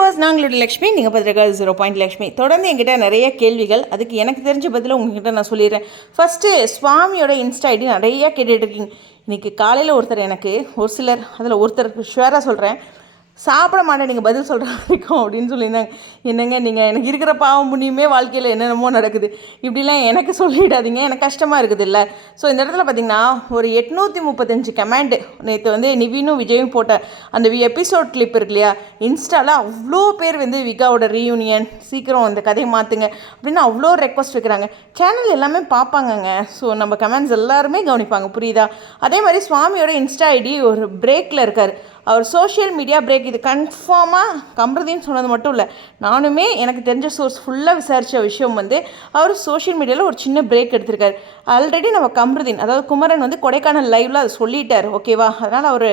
Viewers, நாங்களுடைய Lakshmi, நீங்கள் பார்த்துருக்காது 0 லக்ஷ்மி. தொடர்ந்து என்கிட்ட நிறைய கேள்விகள், அதுக்கு எனக்கு தெரிஞ்ச பதில் உங்ககிட்ட நான் சொல்லிடுறேன். ஃபஸ்ட்டு சுவாமியோட இன்ஸ்டா ஐடி நிறையா கேட்டுட்ருக்கீங்க. இன்றைக்கி காலையில் ஒருத்தர் எனக்கு ஒரு சிலர் அதில் ஒருத்தருக்கு ஷுவராக சொல்கிறேன், சாப்பிட மாட்டேன் நீங்கள் பதில் சொல்கிற வரைக்கும் அப்படின்னு சொல்லியிருந்தாங்க. என்னங்க நீங்கள் எனக்கு இருக்கிற பாவம் புண்ணியமே வாழ்க்கையில் என்னென்னமோ நடக்குது, இப்படிலாம் எனக்கு சொல்லிடாதீங்க, எனக்கு கஷ்டமாக இருக்குது இல்லை. ஸோ இந்த இடத்துல பார்த்திங்கன்னா ஒரு 835 கமெண்ட் நேற்று வந்து நிவினும் விஜயும் போட்ட அந்த எபிசோட் கிளிப் இருக்கு இல்லையா, இன்ஸ்டாவில் அவ்வளோ பேர் வந்து விகாவோட ரீயூனியன் சீக்கிரம் அந்த கதையை மாற்றுங்க அப்படின்னு அவ்வளோ ரெக்வஸ்ட் வைக்கிறாங்க. சேனல் எல்லாமே பார்ப்பாங்கங்க. ஸோ நம்ம கமெண்ட்ஸ் எல்லாருமே கவனிப்பாங்க, புரியுதா? அதே மாதிரி சுவாமியோட இன்ஸ்டா ஐடி ஒரு பிரேக்கில் இருக்கார். அவர் சோஷியல் மீடியா பிரேக். இது கன்ஃபார்மாக கம்ருதீன் சொன்னது மட்டும் இல்லை, நானுமே எனக்கு தெரிஞ்ச சோர்ஸ் ஃபுல்லாக விசாரித்த விஷயம் வந்து அவர் சோஷியல் மீடியாவில் ஒரு சின்ன பிரேக் எடுத்திருக்காரு. ஆல்ரெடி நம்ம கம்ருதீன், அதாவது குமரன் வந்து கொடைக்கானல் லைவில் அதை சொல்லிட்டார், ஓகேவா? அதனால் அவர்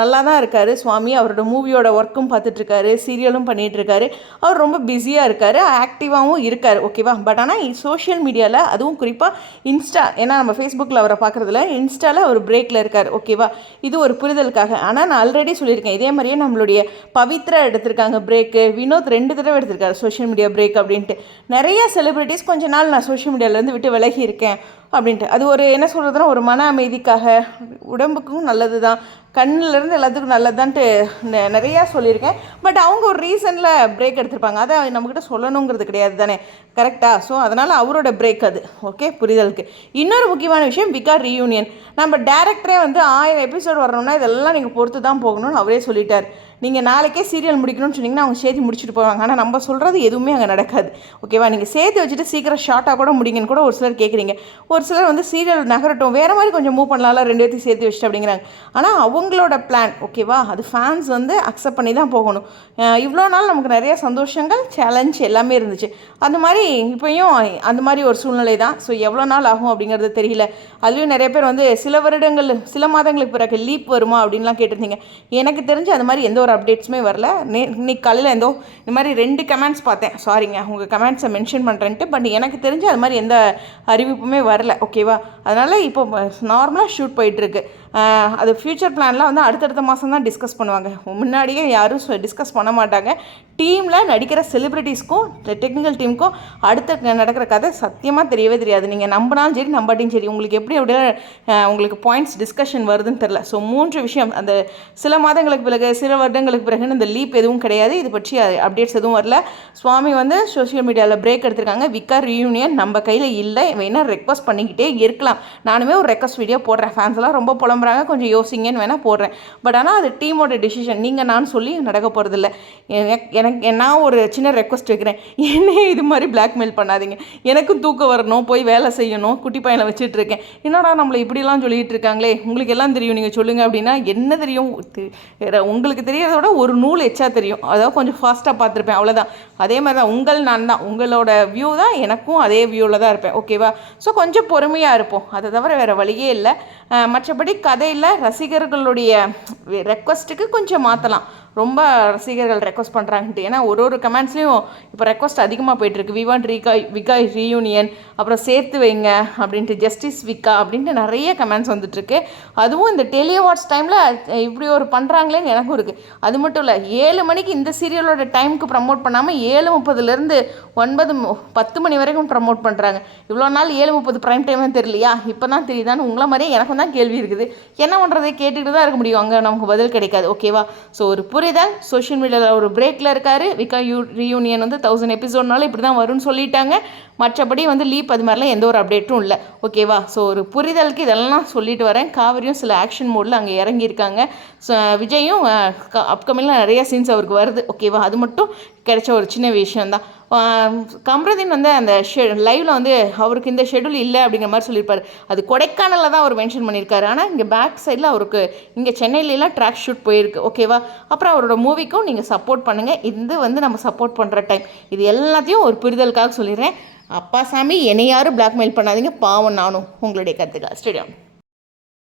நல்லா தான் இருக்கார். சுவாமி அவரோட மூவியோட ஒர்க்கும் பார்த்துட்ருக்காரு, சீரியலும் பண்ணிகிட்ருக்காரு. அவர் ரொம்ப பிஸியாக இருக்கார், ஆக்டிவாகவும் இருக்கார், ஓகேவா? பட் ஆனால் சோஷியல் மீடியாவில், அதுவும் குறிப்பாக இன்ஸ்டா, ஏன்னா நம்ம ஃபேஸ்புக்கில் அவரை பார்க்குறதுல இன்ஸ்டாவில் ஒரு பிரேக்கில் இருக்கார், ஓகேவா? இது ஒரு புரிதலுக்காக. ஆனால் நான் ஆல்ரெடி சொல்லியிருக்கேன், இதே மாதிரியே நம்மளுடைய பவித்ரா எடுத்திருக்காங்க பிரேக்கு, வினோத் 2 தடவை எடுத்திருக்காரு சோஷியல் மீடியா பிரேக் அப்படின்ட்டு. நிறைய செலிப்ரிட்டிஸ் கொஞ்ச நாள் நான் சோஷியல் மீடியாவிலேருந்து விட்டு விலகி இருக்கேன் அப்படின்ட்டு. அது ஒரு என்ன சொல்கிறதுனா ஒரு மன அமைதிக்காக, உடம்புக்கும் நல்லது தான், கண்ணிலேருந்து எல்லாத்துக்கும் நல்லதான்ட்டு நிறையா சொல்லியிருக்கேன். பட் அவங்க ஒரு ரீசனில் பிரேக் எடுத்திருப்பாங்க, அதை நம்மக்கிட்ட சொல்லணுங்கிறது கிடையாது தானே, கரெக்டாக? ஸோ அதனால் அவரோட பிரேக் அது, ஓகே, புரிதலுக்கு. இன்னொரு முக்கியமான விஷயம், விகா ரீயூனியன். நம்ம டேரக்டரே வந்து 1000 எபிசோட் வரணும்னா இதெல்லாம் நீங்கள் பொறுத்து தான் போகணும்னு அவரே சொல்லிட்டார். நீங்கள் நாளைக்கே சீரியல் முடிக்கணும்னு சொன்னீங்கன்னா அவங்க சேர்த்து முடிச்சுட்டு போவாங்க. ஆனால் நம்ம சொல்கிறது எதுவுமே அங்கே நடக்காது, ஓகேவா? நீங்கள் சேர்த்து வச்சுட்டு சீக்கிரம் ஷார்ட்டாக கூட முடிங்கன்னு கூட ஒரு சிலர் கேட்குறீங்க. ஒரு சிலர் வந்து சீரியல் நகரட்டும், வேறு மாதிரி கொஞ்சம் மூவ் பண்ணலாம்ல, 2 பேர்த்தையும் சேர்த்து வச்சுட்டு அப்படிங்கிறாங்க. ஆனால் அவங்களோட பிளான், ஓகேவா? அது ஃபேன்ஸ் வந்து அக்செப்ட் பண்ணி தான் போகணும். இவ்வளோ நாள் நமக்கு நிறைய சந்தோஷங்கள், சேலஞ்ச் எல்லாமே இருந்துச்சு. அந்த மாதிரி இப்போயும் அந்த மாதிரி ஒரு சூழ்நிலை தான். ஸோ எவ்வளோ நாள் ஆகும் அப்படிங்கிறது தெரியல. அதுலேயும் நிறைய பேர் வந்து சில மாதங்களுக்கு பிறகு லீப் வருமா அப்படின்லாம் கேட்டிருந்தீங்க. எனக்கு தெரிஞ்சு அந்த மாதிரி எந்த ஒரு அப்டேட்ஸுமே வரல. இன்னைக்கு காலையில் இந்த மாதிரி 2 கமெண்ட்ஸ் பார்த்தேன். சாரிங்க உங்கள் கமெண்ட்ஸை மென்ஷன் பண்ணுறேன்ட்டு. பட் எனக்கு தெரிஞ்சு அது மாதிரி எந்த அறிவிப்புமே வரல, ஓகேவா? அதனால் இப்போ நார்மலாக ஷூட் போயிட்டுருக்கு. அது ஃப்யூச்சர் பிளான்லாம் வந்து அடுத்தடுத்த மாதம் தான் டிஸ்கஸ் பண்ணுவாங்க. முன்னாடியே யாரும் டிஸ்கஸ் பண்ண மாட்டாங்க. டீமில் நடிக்கிற செலிப்ரிட்டிஸ்க்கும் டெக்னிக்கல் டீமுக்கும் அடுத்த நடக்கிற கதை சத்தியமாக தெரியவே தெரியாது. நீங்கள் நம்பினாலும் சரி நம்பாட்டியும் சரி, உங்களுக்கு எப்படி உங்களுக்கு பாயிண்ட்ஸ் டிஸ்கஷன் வருதுன்னு தெரில. ஸோ 3 விஷயம், அந்த சில மாதங்களுக்கு பிறகு, சில வருடங்களுக்கு பிறகுன்னு இந்த லீப் எதுவும் கிடையாது. இது பற்றி அப்டேட்ஸ் எதுவும் வரல. சுவாமி வந்து சோஷியல் மீடியாவில் பிரேக் எடுத்திருக்காங்க. விகா ரீயூனியன் நம்ம கையில் இல்லை, வேணால் ரெக்வஸ்ட் பண்ணிக்கிட்டே இருக்கலாம். நானுமே ஒரு ரெக்வஸ்ட் வீடியோ போடுறேன். ஃபேன்ஸ்லாம் ரொம்ப புலம்புறாங்க, கொஞ்சம் யோசிங்கன்னு வேணால் போடுறேன். பட் ஆனால் அது டீமோட டிசிஷன், நீங்கள் நான் சொல்லி நடக்க போகிறதில்ல. நான் ஒரு சின்ன ரெக்வஸ்ட் வைக்கிறேன், என்னையே இது மாதிரி பிளாக்மெயில் பண்ணாதீங்க. எனக்கும் தூக்கம் வரணும், போய் வேலை செய்யணும், குட்டி பையனை வச்சுட்ருக்கேன். என்னடா நம்மளை இப்படிலாம் சொல்லிகிட்டு இருக்காங்களே, உங்களுக்கு எல்லாம் தெரியும், நீங்கள் சொல்லுங்கள் அப்படின்னா என்ன தெரியும்? உங்களுக்கு தெரியறத விட ஒரு நூல் எச்சா தெரியும். அதாவது கொஞ்சம் ஃபாஸ்ட்டாக பார்த்துருப்பேன், அவ்வளோதான். அதே மாதிரி தான் நான் தான் உங்களோட வியூ தான், எனக்கும் அதே வியூவில் தான் இருப்பேன், ஓகேவா? ஸோ கொஞ்சம் பொறுமையாக இருப்போம், அதை தவிர வேறு வழியே இல்லை. மற்றபடி கதையில் ரசிகர்களுடைய ரெக்வஸ்ட்டுக்கு கொஞ்சம் மாற்றலாம். ரொம்ப ரசிகர்கள் ரெக்வஸ்ட் பண்ணுறாங்கன்ட்டு, ஏன்னா ஒரு கமெண்ட்ஸ்லையும் இப்போ ரெக்வஸ்ட் அதிகமாக போயிட்டுருக்கு. வி வாண்ட் விகா ரீயூனியன், அப்புறம் சேர்த்து வைங்க அப்படின்ட்டு, ஜஸ்டிஸ் விகா அப்படின்ட்டு நிறைய கமெண்ட்ஸ் வந்துட்டுருக்கு. அதுவும் இந்த டெலி அவார்ட்ஸ் டைமில் இப்படி ஒரு பண்ணுறாங்களேன்னு எனக்கும் இருக்குது. அது மட்டும் இல்லை, 7 மணிக்கு இந்த சீரியலோட டைமுக்கு ப்ரமோட் பண்ணாமல் 7:30லேருந்து 9-10 மணி வரைக்கும் ப்ரமோட் பண்ணுறாங்க. இவ்வளோ நாள் 7:30 ப்ரைம் டைம்னு தெரியலையா? இப்போ தான் தெரியுதான்னு உங்களை மாதிரியே எனக்கும் தான் கேள்வி இருக்குது. என்ன பண்ணுறது, கேட்டுக்கிட்டு தான் இருக்க முடியும், அங்கே நமக்கு பதில் கிடைக்காது, ஓகேவா? ஸோ ஒரு புரிதல், சோஷியல் மீடியாவில் ஒரு பிரேக்கில் இருக்கார். விகா ரீயூனியன் வந்து 1000 எபிசோட்னால இப்படி தான் வரும்னு சொல்லிட்டாங்க. மற்றபடி வந்து லீப் அது மாதிரிலாம் எந்த ஒரு அப்டேட்டும் இல்லை, ஓகேவா? ஸோ ஒரு புரிதலுக்கு இதெல்லாம் சொல்லிட்டு வரேன். காவிரியும் சில ஆக்ஷன் மோடில் அங்கே இறங்கியிருக்காங்க. ஸோ விஜயும் அப்கமிங்கில் நிறைய சீன்ஸ் அவருக்கு வருது, ஓகேவா? அது மட்டும் கிடைச்ச ஒரு சின்ன விஷயந்தான். கம்ருதீன் வந்து அந்த லைவில் வந்து அவருக்கு இந்த ஷெடியூல் இல்லை அப்படிங்கிற மாதிரி சொல்லியிருப்பார். அது கொடைக்கானலில் தான் அவர் மென்ஷன் பண்ணியிருக்காரு. ஆனால் இங்கே பேக் சைடில் அவருக்கு இங்கே சென்னையிலலாம் ட்ராக் ஷூட் போயிருக்கு, ஓகேவா? அப்புறம் அவரோட மூவிக்கும் நீங்கள் சப்போர்ட் பண்ணுங்கள். இது வந்து நம்ம சப்போர்ட் பண்ணுற டைம். இது எல்லாத்தையும் ஒரு புரிதலுக்காக சொல்லிடுறேன். அப்பா சாமி, என்னை யாரும் பிளாக்மெயில் பண்ணாதீங்க, பாவம் நானும். உங்களுடைய கருத்துக்கள் ஸ்டேடியம்.